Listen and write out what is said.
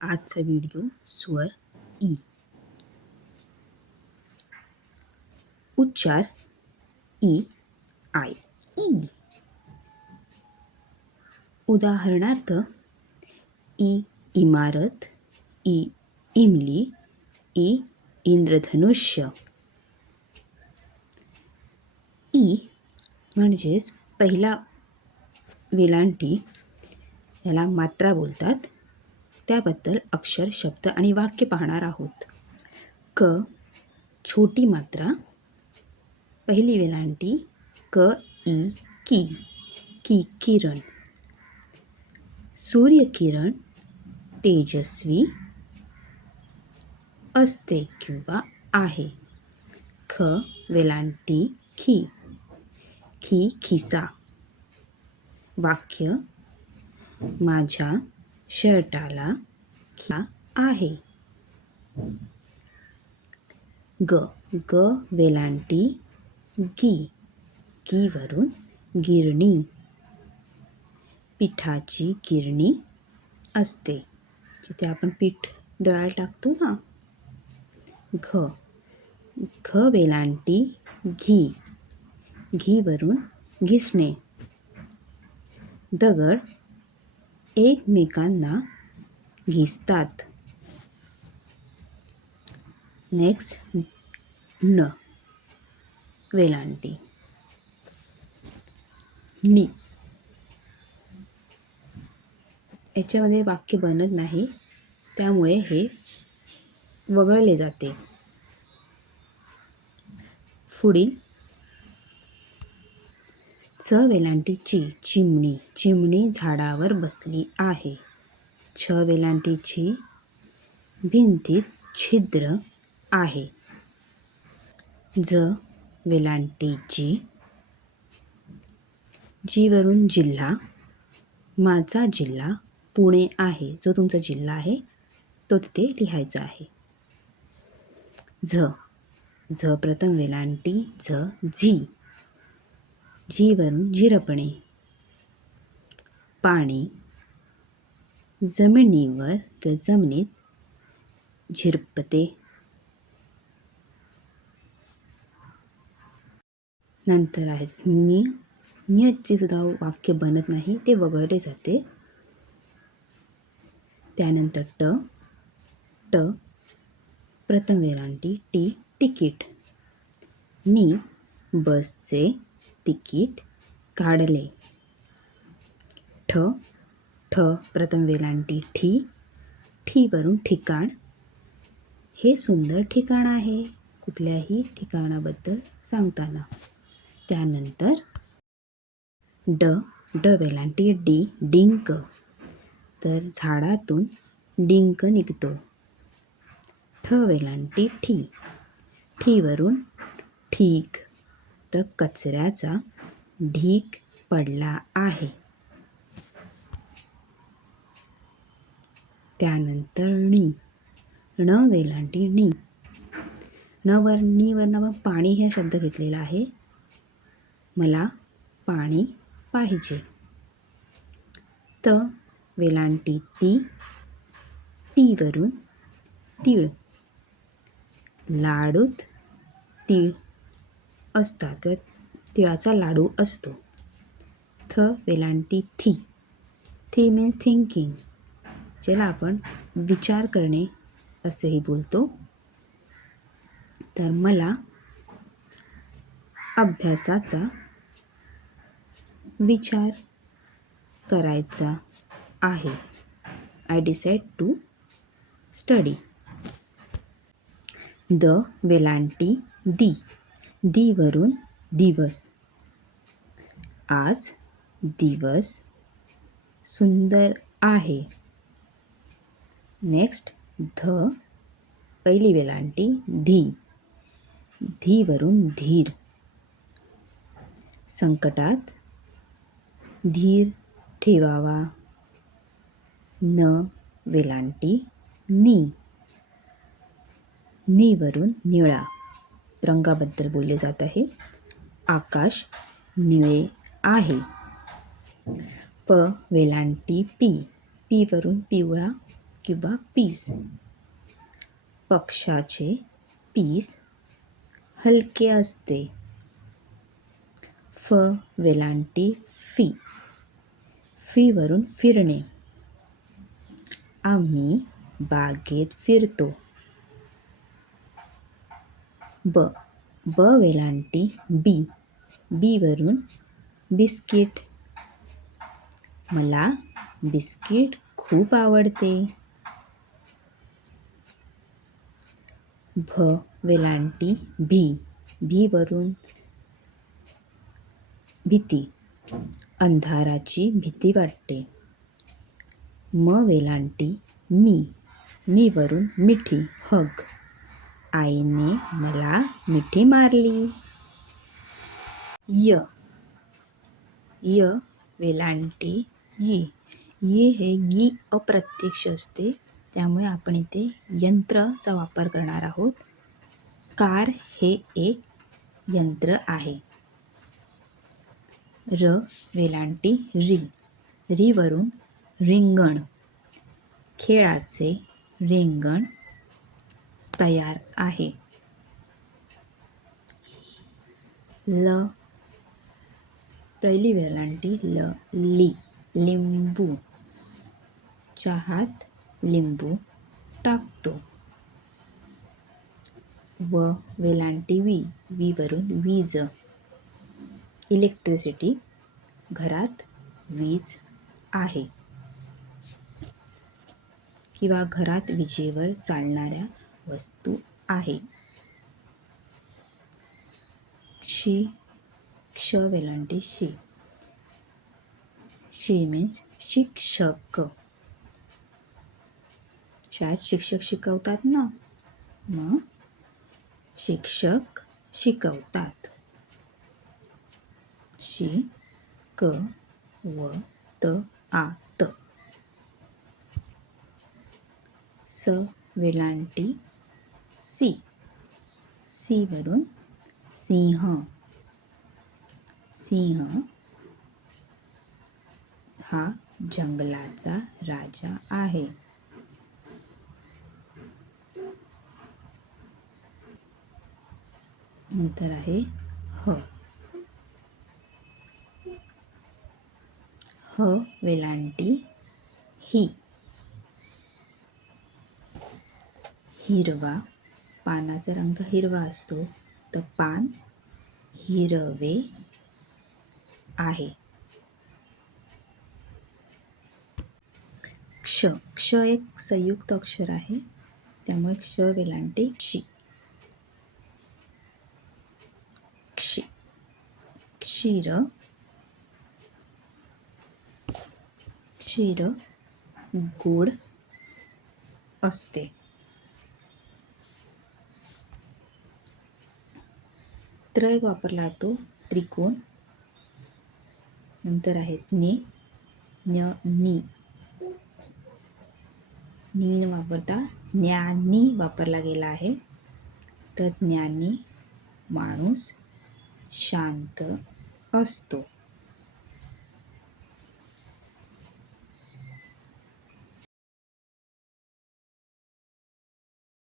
आजचा व्हिडिओ स्वर ई. उच्चार ई आय ई. उदाहरणार्थ ई इमारत, ई इमली, ई इंद्रधनुष्य. ई म्हणजेच पहिला वेलांटी, याला मात्रा बोलतात. त्याबद्दल अक्षर, शब्द आणि वाक्य पाहणार आहोत. क छोटी मात्रा, पहिली वेलांटी क ई की. की किरण. सूर्यकिरण तेजस्वी असते किंवा आहे. ख वेलांटी खी. खी खिसा. वाक्य माझ्या शर्टाला खिसा आहे. ग ग वेलांटी गी. गी वरून गिरणी. पिठाची गिरणी असते, जिथे आपण पीठ दळायला टाकतो ना. घ घ वेलांटी घी. घी वरून घिसणे. दगड एकमेकांना घिसतात. नेक्स्ट न वेलांटी नी. याच्यामध्ये वाक्य बनत नाही, त्यामुळे हे वगळले जाते. पुढील च वेलांटी ची. चिमणी. चिमणी झाडावर बसली आहे. छ वेलांटी ची. भिंतीत छिद्र आहे. ज वेलांटी जी. जी वरून जिल्हा. माझा जिल्हा पुणे आहे. जो तुमचा जिल्हा आहे तो तिथे लिहायचा आहे. झ झ प्रथम वेलांटी झ झी. जी वरून झिरपणे. पाणी जमिनीवर किंवा जमिनीत झिरपते. नंतर आहेत नी. नीचे सुद्धा वाक्य बनत नाही, ते वगळले जाते. त्यानंतर ट. ट प्रथम वेलांटी टी. तिकीट. मी बसचे तिकीट काढले. ठ. ठ प्रथम वेलांटी ठी. ठी वरून ठिकाण. हे सुंदर ठिकाण आहे, कुठल्याही ठिकाणाबद्दल सांगताना. त्यानंतर ड. ड वेलांटी डी. डिंक. तर झाडातून डिंक निघतो. ठ वेलांटी ठी. ठी वरून ठीक. तर कचऱ्याचा ढीग पडला आहे. त्यानंतर णी. ण वेलांटी णी. नी वरनं पाणी हा शब्द घेतलेला आहे. मला पाणी पाहिजे. त वेलांटी ती. ती वरून तीळ. लाडूत तीळ असतात किंवा तिळाचा लाडू असतो. थ वेलांटी थी. थी मीन्स थिंकिंग, ज्याला आपण विचार करणे असेही बोलतो. तर मला अभ्यासाचा विचार करायचा आहे. I decide to study. द वेलांटी दी. दी वरून दिवस. आज दिवस सुंदर आहे. नेक्स्ट ध. पहिली वेलांटी धी. धी वरून धीर. संकटात धीर ठेवावा. न वेलांटी नी. नी वरून निळा. रंगाबद्दल बोलले जात आहे. आकाश निळे आहे. प वेलांटी पी. पी वरून पिवळा किंवा पीस. पक्षाचे पीस हलके असते. फ वेलांटी फी. फी वरून फिरणे. आम्ही बागेत फिरतो. ब वेलांटी बी. बी वरून बिस्किट. मला बिस्किट खूप आवडते. भ वेलांटी भी. भी वरून भीती. अंधाराची भीती वाटते. म वेलांटी मी. मी वरून मिठी हग. आईने मला मिठी मारली. य वेलांटी यी. ये हे यी अप्रत्यक्ष असते, त्यामुळे आपण इथे यंत्रचा वापर करणार आहोत. कार हे एक यंत्र आहे. र वेलांटी री. री वरून रिंगण. खेळाचे रिंगण तयार आहे. ल पहिली वेलांटी ली. लिंबू. चहात लिंबू टाकतो. व वेलांटी वी. वी वरून वीज. इलेक्ट्रिसिटी. घरात वीज आहे किंवा घरात विजेवर चालणाऱ्या वस्तू आहे. क्ष वेलांटी शी. शी मीन्स शिक्षक. शाळेत शिक्षक शिकवतात ना, मग शिक्षक शिकवतात. शी क व त आ त. स वेलांटी सी. सी वरून सिंह. सिंह हा जंगलाचा राजा आहे. नंतर आहे ह. ह वेलांटी ही. हिरवा. पानाचा रंग हिरवा असतो, तर पान हिरवे आहे. क्ष. क्ष एक संयुक्त अक्षर आहे, त्यामुळे क्ष वेलांटी शी. क्षी. क्षीर. क्षीर गोड असते. त्र एक वापरला जातो, त्रिकोण. नंतर आहेत ने. न्य नी. नी न वापरता ज्ञानी वापरला गेला आहे. तर ज्ञानी माणूस शांत असतो.